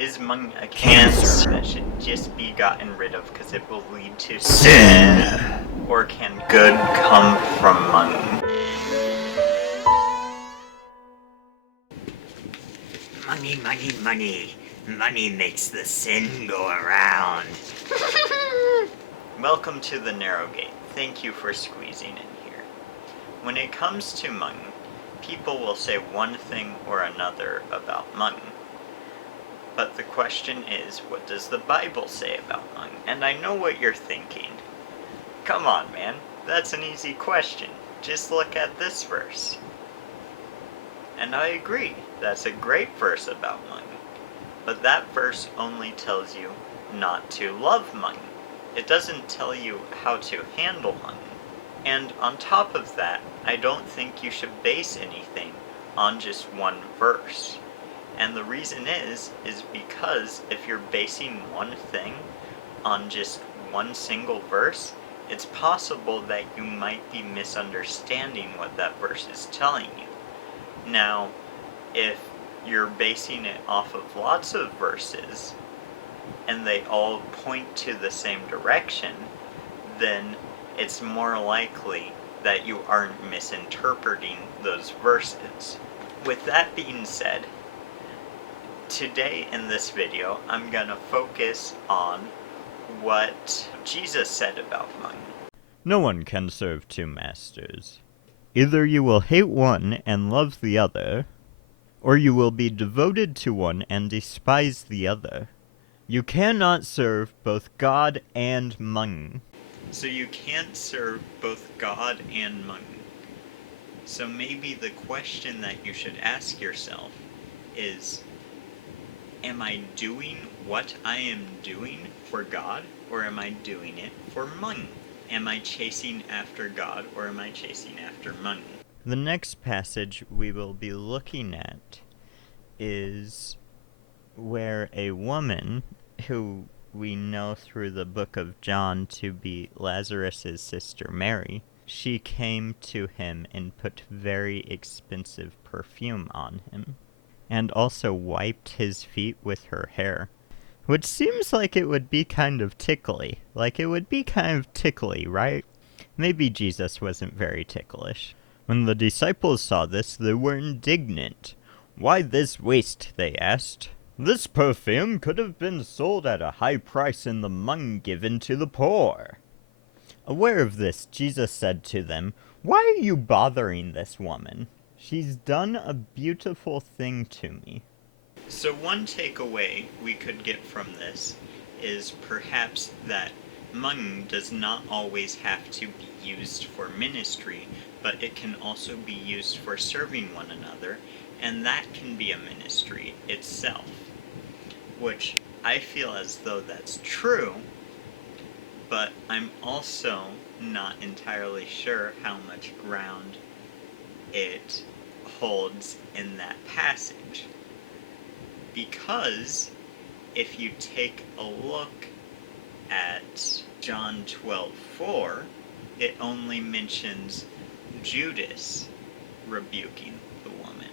Is Hmong a cancer that should just be gotten rid of because it will lead to sin? Or can good come from Hmong? Money, money, money. Money makes the sin go around. Welcome to the Narrow Gate. Thank you for squeezing in here. When it comes to Hmong, people will say one thing or another about Hmong. But the question is, what does the Bible say about Hmong? And I know what you're thinking. Come on, man. That's an easy question. Just look at this verse. And I agree. That's a great verse about Hmong. But that verse only tells you not to love Hmong. It doesn't tell you how to handle Hmong. And on top of that, I don't think you should base anything on just one verse. And the reason is because if you're basing one thing on just one single verse, it's possible that you might be misunderstanding what that verse is telling you. Now, if you're basing it off of lots of verses, and they all point to the same direction, then it's more likely that you aren't misinterpreting those verses. With that being said, today in this video, I'm gonna focus on what Jesus said about Hmong. No one can serve two masters. Either you will hate one and love the other, or you will be devoted to one and despise the other. You cannot serve both God and Hmong. So you can't serve both God and Hmong. So maybe the question that you should ask yourself is, am I doing what I am doing for God, or am I doing it for Hmong? Am I chasing after God, or am I chasing after Hmong? The next passage we will be looking at is where a woman, who we know through the book of John to be Lazarus' sister Mary, she came to him and put very expensive perfume on him, and also wiped his feet with her hair, which seems like it would be kind of tickly. Like, it would be kind of tickly, right? Maybe Jesus wasn't very ticklish. When the disciples saw this, they were indignant. "Why this waste?" they asked. "This perfume could have been sold at a high price and the money given to the poor." Aware of this, Jesus said to them, "Why are you bothering this woman? She's done a beautiful thing to me." So one takeaway we could get from this is perhaps that Hmong does not always have to be used for ministry, but it can also be used for serving one another, and that can be a ministry itself. Which I feel as though that's true, but I'm also not entirely sure how much ground it holds in that passage. Because if you take a look at John 12:4, it only mentions Judas rebuking the woman,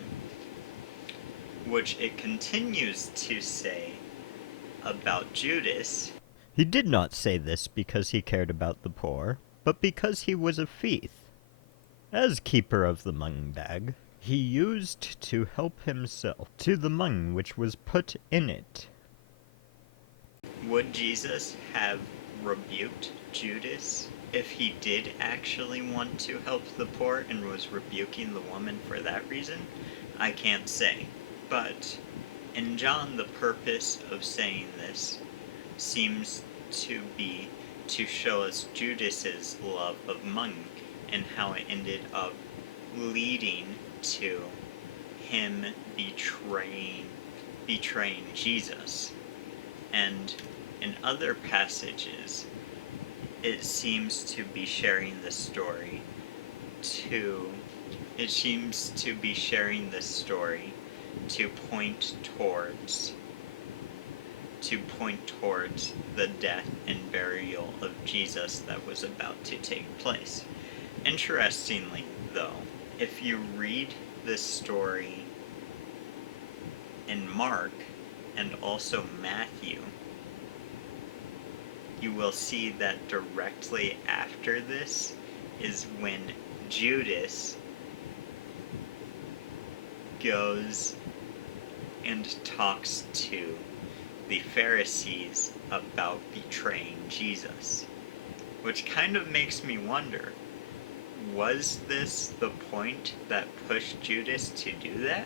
which it continues to say about Judas. He did not say this because he cared about the poor, but because he was a thief. As keeper of the money bag, he used to help himself to the money which was put in it. Would Jesus have rebuked Judas if he did actually want to help the poor and was rebuking the woman for that reason? I can't say. But in John, the purpose of saying this seems to be to show us Judas's love of Hmong and how it ended up leading to him betraying Jesus. And in other passages, it seems to be sharing the story to point towards the death and burial of Jesus that was about to take place. Interestingly, though, if you read this story in Mark, and also Matthew, you will see that directly after this is when Judas goes and talks to the Pharisees about betraying Jesus. Which kind of makes me wonder, was this the point that pushed Judas to do that?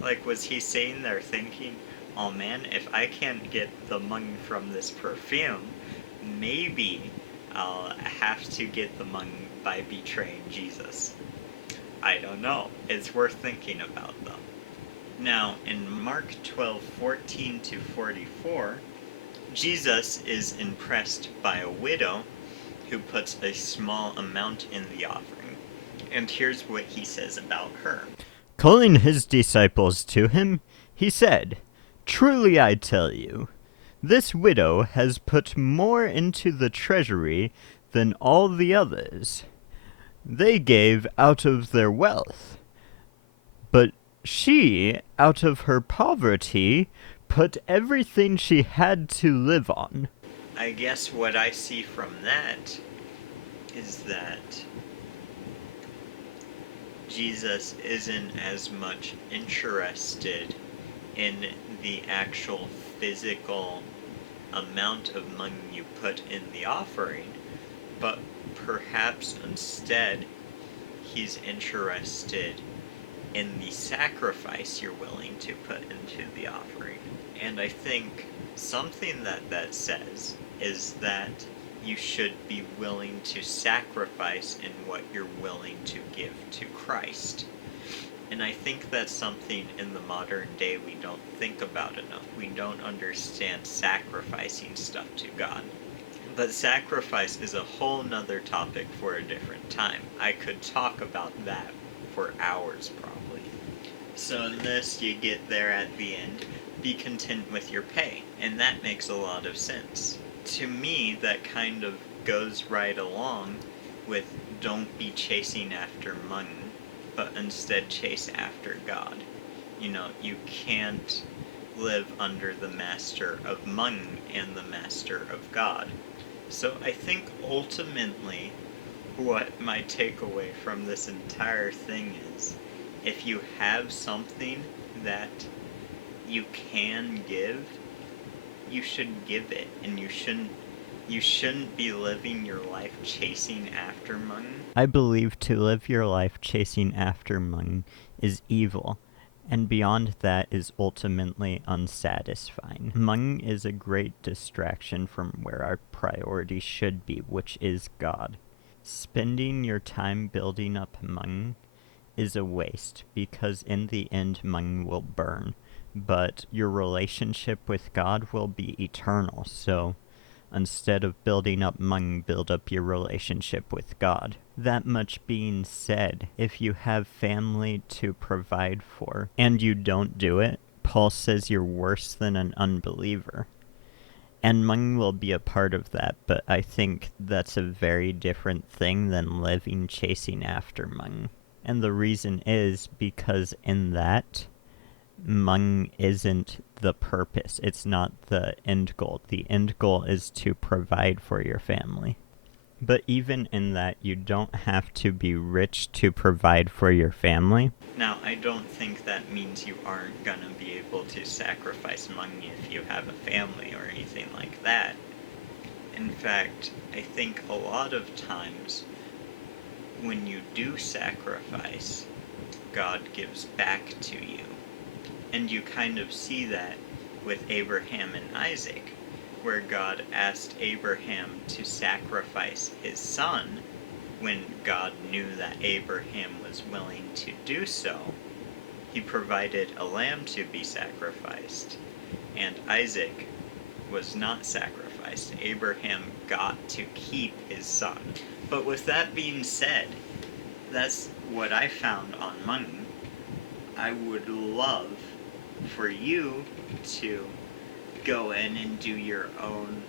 Like, was he sitting there thinking, oh man, if I can't get the money from this perfume, maybe I'll have to get the money by betraying Jesus. I don't know. It's worth thinking about, though. Now, in Mark 12:14 to 44, Jesus is impressed by a widow who puts a small amount in the offering. And here's what he says about her. Calling his disciples to him, he said, "Truly I tell you, this widow has put more into the treasury than all the others. They gave out of their wealth, but she, out of her poverty, put everything she had to live on." I guess what I see from that is that Jesus isn't as much interested in the actual physical amount of money you put in the offering, but perhaps instead he's interested in the sacrifice you're willing to put into the offering. And I think something that says is that you should be willing to sacrifice in what you're willing to give to Christ. And I think that's something in the modern day we don't think about enough. We don't understand sacrificing stuff to God. But sacrifice is a whole nother topic for a different time. I could talk about that for hours probably. So in this, you get there at the end, be content with your pay, and that makes a lot of sense. To me, that kind of goes right along with don't be chasing after money, but instead chase after God. You know, you can't live under the master of money and the master of God. So I think ultimately what my takeaway from this entire thing is, if you have something that you can give, you should give it, and you shouldn't be living your life chasing after money. I believe to live your life chasing after money is evil, and beyond that is ultimately unsatisfying. Money is a great distraction from where our priority should be, which is God. Spending your time building up money is a waste, because in the end money will burn, but your relationship with God will be eternal. So instead of building up money, build up your relationship with God. That much being said, if you have family to provide for and you don't do it, Paul says you're worse than an unbeliever. And money will be a part of that, but I think that's a very different thing than living chasing after money. And the reason is because in that, money isn't the purpose. It's not the end goal. The end goal is to provide for your family. But even in that, you don't have to be rich to provide for your family. Now, I don't think that means you aren't gonna be able to sacrifice money if you have a family or anything like that. In fact, I think a lot of times when you do sacrifice, God gives back to you. And you kind of see that with Abraham and Isaac, where God asked Abraham to sacrifice his son when God knew that Abraham was willing to do so. He provided a lamb to be sacrificed, and Isaac was not sacrificed. Abraham got to keep his son. But with that being said, that's what I found on money. I would love for you to go in and do your own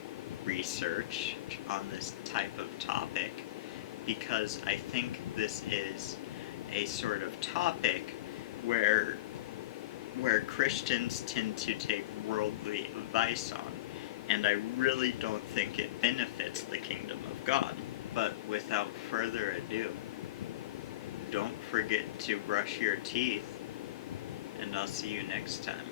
research on this type of topic, because I think this is a sort of topic where where Christians tend to take worldly advice on, and I really don't think it benefits the kingdom of God. But without further ado, don't forget to brush your teeth, and I'll see you next time.